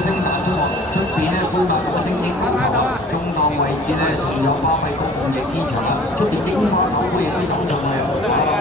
聲彈出喎，出邊咧灰白咗精英高球啊，中檔位置咧仲有巴閉哥鳳翼天翔啊，出邊櫻花酒杯亦都走上去啊，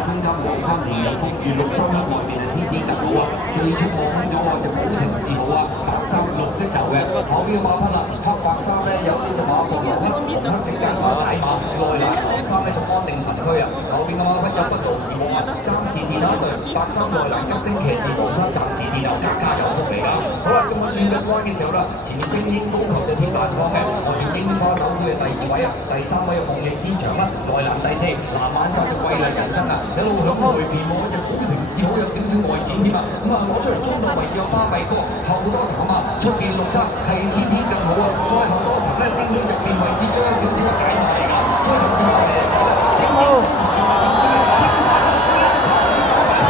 中間黃衫連日風雨綠衫喺外面啊，天天更好啊，最出望空咗喎，隻寶城字號啊，白衫綠色袖嘅，後邊嘅馬匹啦，黑白衫咧有呢隻馬鳳龍黑直間花大馬，內欄黃衫咧就安定神區啊，後邊嘅馬匹有不勞而獲啊，暫時墊下一隊，白衫內欄吉星騎士黃衫暫時墊又家有福嚟㗎。好啦，咁我轉入彎嘅時候啦，前面精英高球就貼蘭芳嘅，後面櫻花酒杯嘅第二位啊，第三位嘅鳳翼天翔啦，內欄第四，藍眼罩就貴麗人生啊，一路響外邊喎，隻寶城字好有少少外線添啊，咁啊攞出嚟中檔位置有巴閉哥，後多層啊嘛，出邊綠衫係天天更好啊，再後多層咧先會入邊位置將有少少嘅解碼嚟㗎，再入邊就嚟啦，精英高球同埋前線嘅櫻花酒杯啊，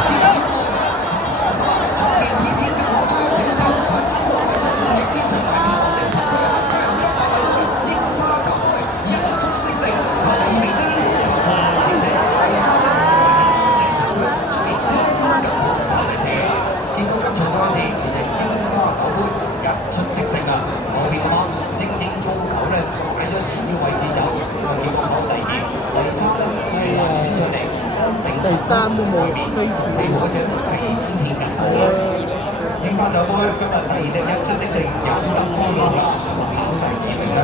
最多係出邊天天更好，再有少少喺中檔位置鳳翼天翔埋邊安定神區啊，最後一百位櫻花酒杯一觸即成，第二名精英高球同埋前程，第三名安定神區出邊天天更好跑第四，結果今場賽事呢隻櫻花酒杯一觸即成啊！後邊嘅話精英高球咧擺咗前啲位置走，咁啊結果跑第二、第三咧傳上嚟安定神區外邊，四號嗰隻係天天更好啊！櫻花酒杯今日第二隻一出即成有得康樂啦，跑第二名嘅。